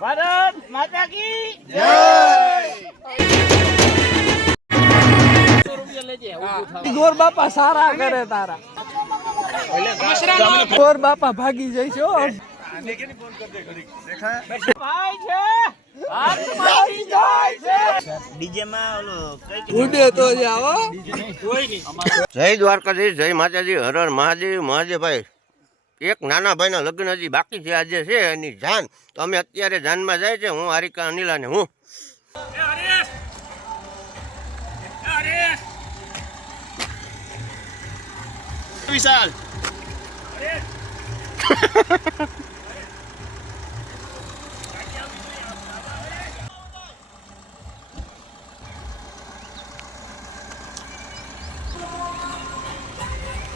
ભારત માતા કી ગોર બાપા સારા કરે તારા. ગોર બાપા ભાગી જઈશો. ભાઈ જાય છે. ડીજે માં ઓલો કઈ ઉડે તો જાઓ જય દ્વારકાધીશ જય માતાજી હર હર મહાદેવ મહાદેવભાઈ એક નાના ભાઈના લગ્ન હજી બાકી છે આજે છે એની જાન. તો અમે અત્યારે જાનમાં જાય છે હું હારિકા અનિલા ને હું વિશાલ.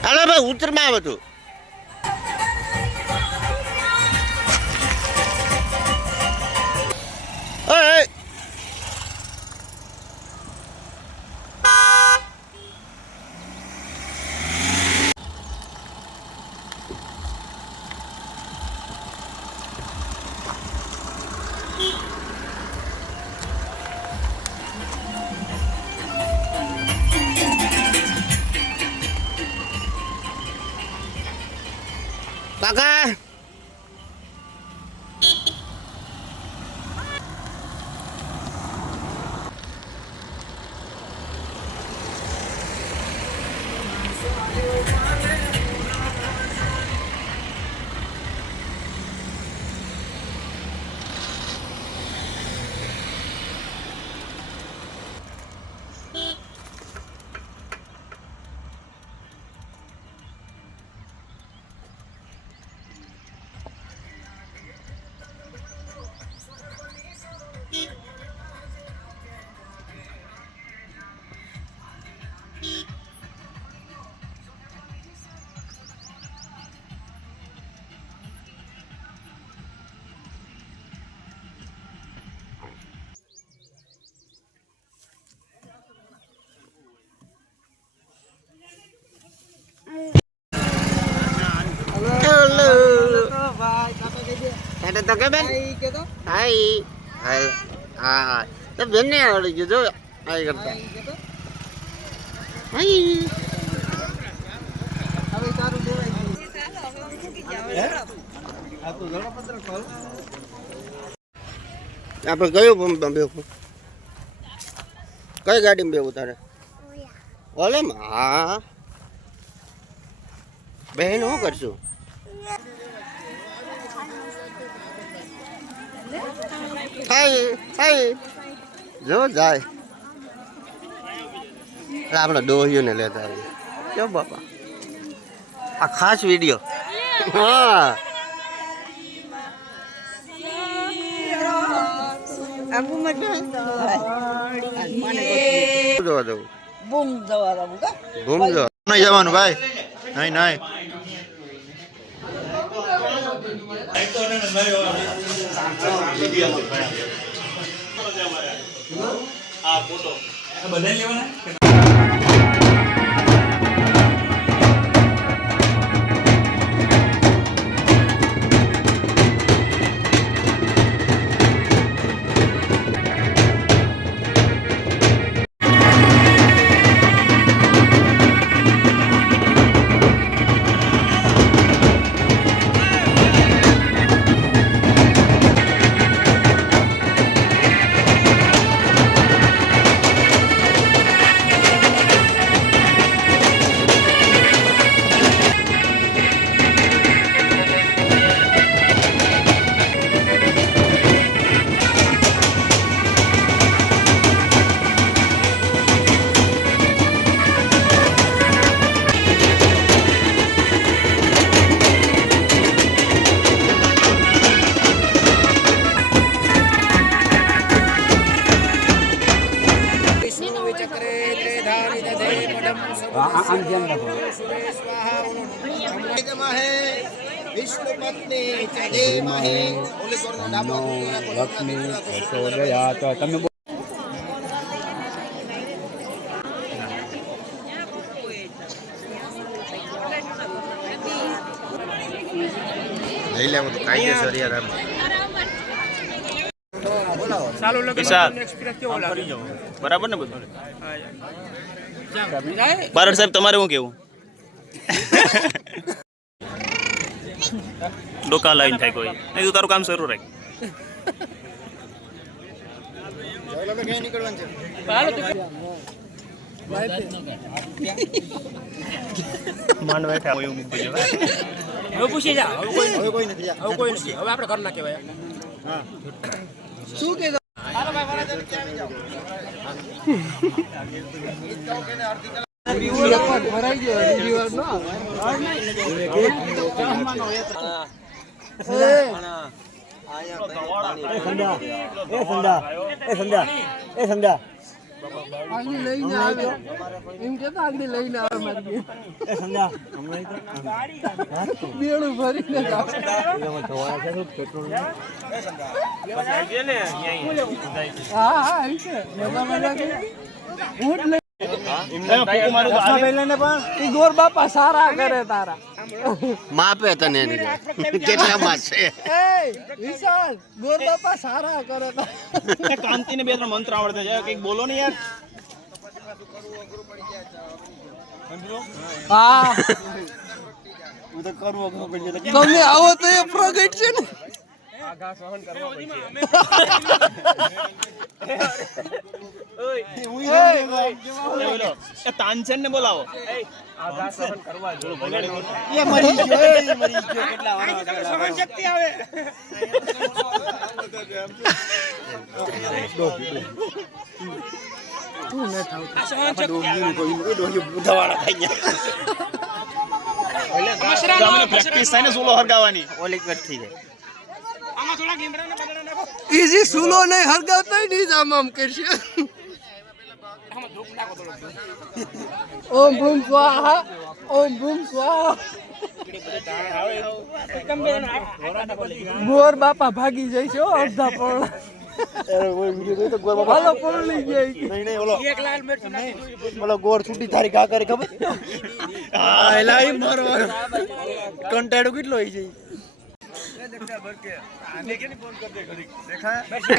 હાલો ભાઈ ઉત્તરમાં આવે તો કે બેન? હાય હાય હા હા તો બેન ને આવડી ગયું જો. હાય કરતા. હાય આપણે કયું પંપ બેવું કઈ ગાડીમાં બેવું તારે? ઓલે હા બહેન શું કરશું? હાય થઈ જો, જાય. આપણે ડોહીઓને લેતા આવીએ. કેમ બાપા. આ ખાસ વીડિયો. હા. ભાઈ. જવું બૂમ ફોટો. બધા કા નહીં લઈ લેવું તો કાયદેસર યાર આમ વિશાલ કરી જાઓ. બરાબર ને બધું? બારડ સાહેબ તમારે શું કેવું? ડોકા લાઈન થાય કોઈ. નહીં તું તારું કામ શરૂ રાખ. માંડ બેઠા હોય એવું હવે પૂછી જા હવે કોઈ હવે કોઈ નથી. હવે કોઈ નથી. હવે આપણે ઘર ના કહેવાય શું કીધું એ ગયો એ નો આગળ લઈને આવે. એમ કે આગળ લઈને આવે મારી બેડું ભરીને આવે. હા હા આવી છે. મજા મજા હું? જ લઈ ઈ ગોર બાપા સારા કરે તારા. માપે તને એની કેટલા માં છે વિશાલ ગોર બાપા સારા કરે તો. કાંતિ ને બે ત્રણ મંત્ર આવડતા છે. કંઈક બોલો ને યાર. હા. તમે આવો તો એ પ્રગટ છે ને. એ તાનસેન ને બોલાવો પ્રેક્ટિસ થાય ને સોલો હરગાવાની. ઓલી થઈ જાય. ઈજી સુલો નહીં હરગાવતા નહીં આમ આમ કરશે. ઓમ ભૂમ સ્વાહા, ઓમ ભૂમ સ્વાહા. બાપા ભાગી જાય છે અડધા પણ ગોળ છૂટી તારી કા કરી, ખબર? કંટાળો કેટલો હોય છે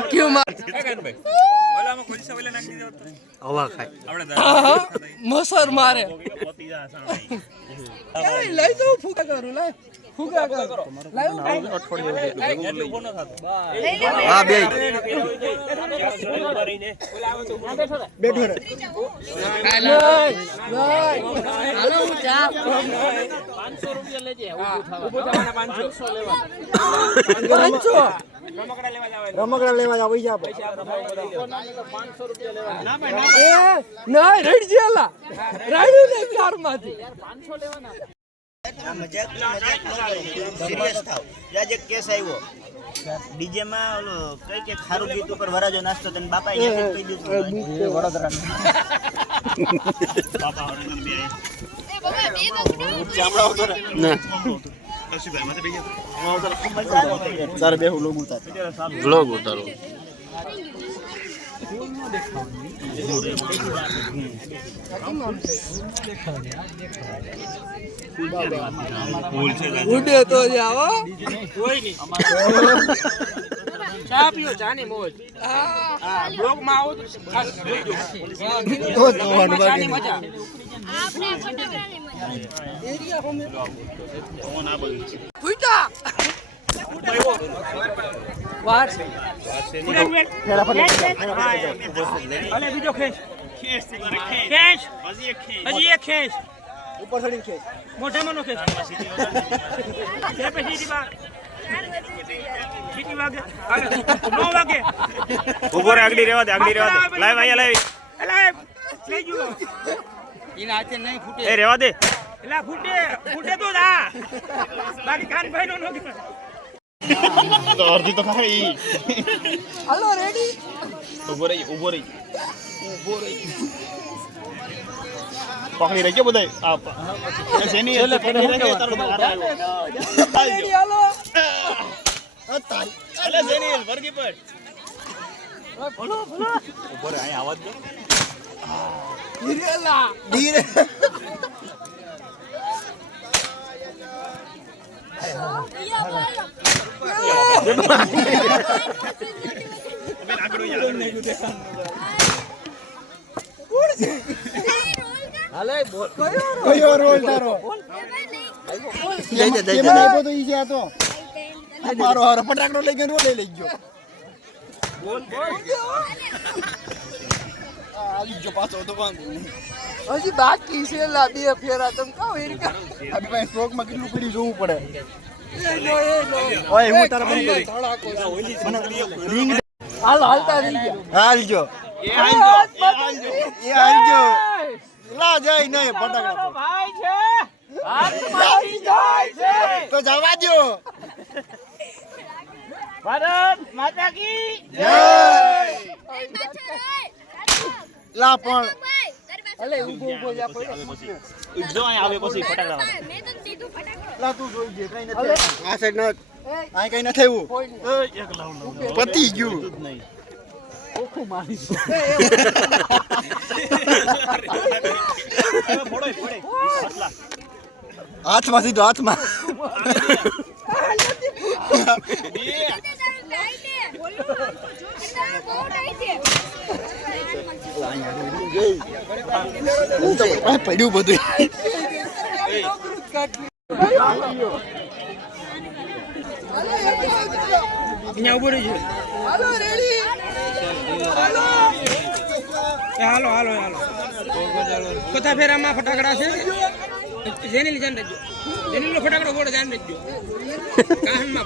ક્યું માર. હવા ખાય આહા, મસર મારે એ, પાંચસો રમકડા લેવા જાવ પૈસા ના રેડ અલા રાડ્યું ને કારમાંથી સિરિયસ થાવ ત્યાં જે કેસ આવ્યો ડીજે માં ઓલો કઈ કે ખારું ગીત ઉપર વરાજો નાસ્તો તને બાપા એ કહી દીધું બાપા વડાને બે તારે ઉતાર બ્લોગ ઉતારો ઉડે તો જાઓ ચા પીઓ ચાની મોજ. હા બ્લોગમાં આવો ખાસ જોજો તો જોવાનું ચા ની મજા. આપણે ફટાકડાની મજા. ફૂટા વાર અલે બીજો ખેંચ. ખેંચ. હજી એક ખેંચ. ઉપર ચડીને ખેંચ. મોઢામાં નો ખેંચ. બે નો ઊભો રે આગળી રહેવા દે આગડી રહેવા દે લાઈવ અહીંયા લાઈવ લાઈવ લઈ જુઓ એ રહેવા દે એલા ફૂટે ફૂટે તો જા બાકી કાન ભાઈ નો નોકી તો અડધી તો ખાઈ હાલો રેડી ઊભો રહી ઊભો રહી ઊભો રહી પકડી રહેજો બધાય આ એ એટલે પકડી રહેજો તારો બહાર આવ્યો અલે જેની વર્ગી પડ. ઊભો રે અહીંયા આવાજ દે. હિરેલા બેન હાલે બોલ. કયો રોલ? તારો? તે દે મને આપ્યો તો ઈ તો. મારો હારો ફટાકડો લઈ ગયો ને રોલે લઈ ગયો. આવી ગયો પાછો તો વાંધો હજી બાકી છે લા બે ફેરા તમ કહો એ બી ભાઈ સ્ટ્રોકમાં કેટલું પડી જોવું પડે? ઓય હું તારા બંધ કરી. ધડાકો હાલ હાલતા રહી ગયો. હાલ ગયો. એ હાલ જો એ હાલ જો લા જાય નહીં ફટાકડા ભાઈ છે. હાથ મારી જાય છે. તો જવા દો ભારત માતા કી જય! લા પણ. અલે ઊભો ઊભો જા પડ્યો જો અહીં આવે પછી ફટાકડા મેં તો સીધું ફટાકડો. લા તું જોઈ જે કઈ નથી આ સાઈડ ન આ કઈ ન થયું કોઈ એક લાવ લાવ પતી ગયું. નહીં. ઓખું મારી હાથમાં. સીધો હાથમાં પડ્યું બધું અહીંયા ઊભો રહ્યું હાલો હાલો હાલો હાલો ફેરામાં ફટાકડા છે જેની ધ્યાન રાખજો જેની ફટાકડો ગોળો ધ્યાન રાખજો કાનમાં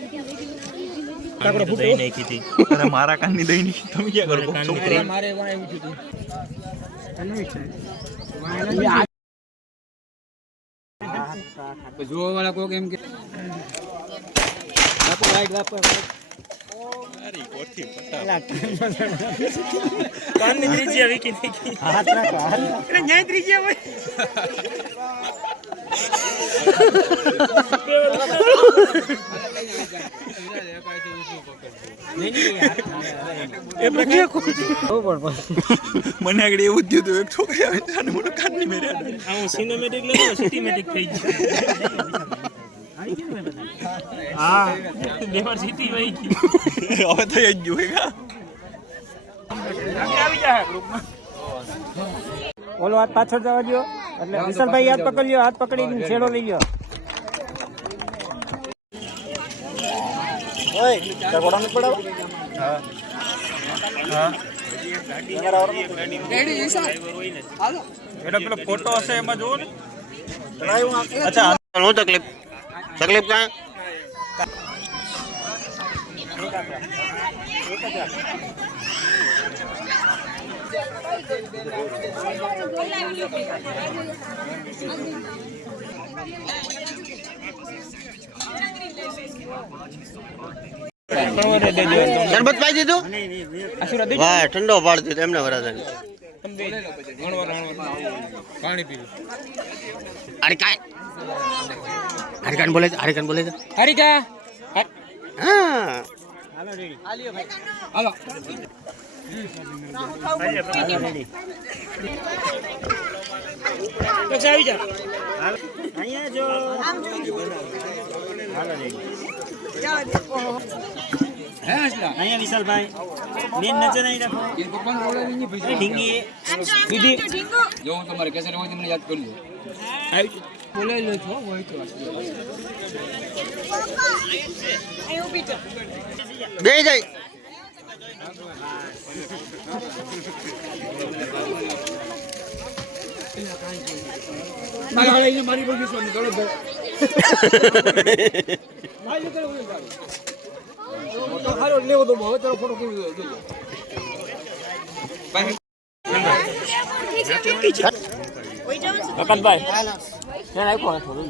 દહીં નાખી હતી. અરે મારા કાનની તમે ક્યાં કરો? મારે વાય એવું થયું જોવા વાળા કોક એમ કે કાનની ત્રિજ્યા વીકી નાખી એટલે ન્યાય ત્રીજ્યા હોય મને આગળ એવું જ થયું હતું એક છોકરી આવે છે અને મને કાનની મેરે મેર્યા હું સિનેમેટિક લઉં સિનેમેટિક થઈ ગયું. હા લેવર સિટી વહી ગઈ હવે થઈ જ ગયું કા? આવી જાય ગ્રુપમાં ઓલો હાથ પાછળ જવા દો એટલે વિશાલભાઈ હાથ પકડી લ્યો હાથ પકડીને છેડો લઈ એટલે પેલો ફોટો હશે એમાં જોવો ને. અચ્છા તકલીફ તકલીફ કાં? શરબત પાઈ દીધું વાહ ઠંડો પાડી દીધો એમને વરાદાને પાણી પીવું હરિકાન હરિકાન બોલે છે? હરિકાન બોલે છે? હરિકા હા. હાલો. તો આવી જા અહીંયા જો હાલો રેડી હે હસલા અહીંયા વિશાલભાઈ મેન નજર અહીં રાખો એ બોલાવી નહીં એ ઢીંગી દીદી જો હું તમારે કેસર હોય તમને યાદ કરી આવી બોલાવી લો છો હોય તો બે જાય. મારા ત્યાં આપ્યો થોડું.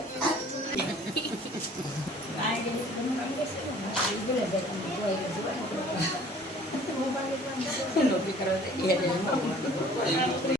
也 yo.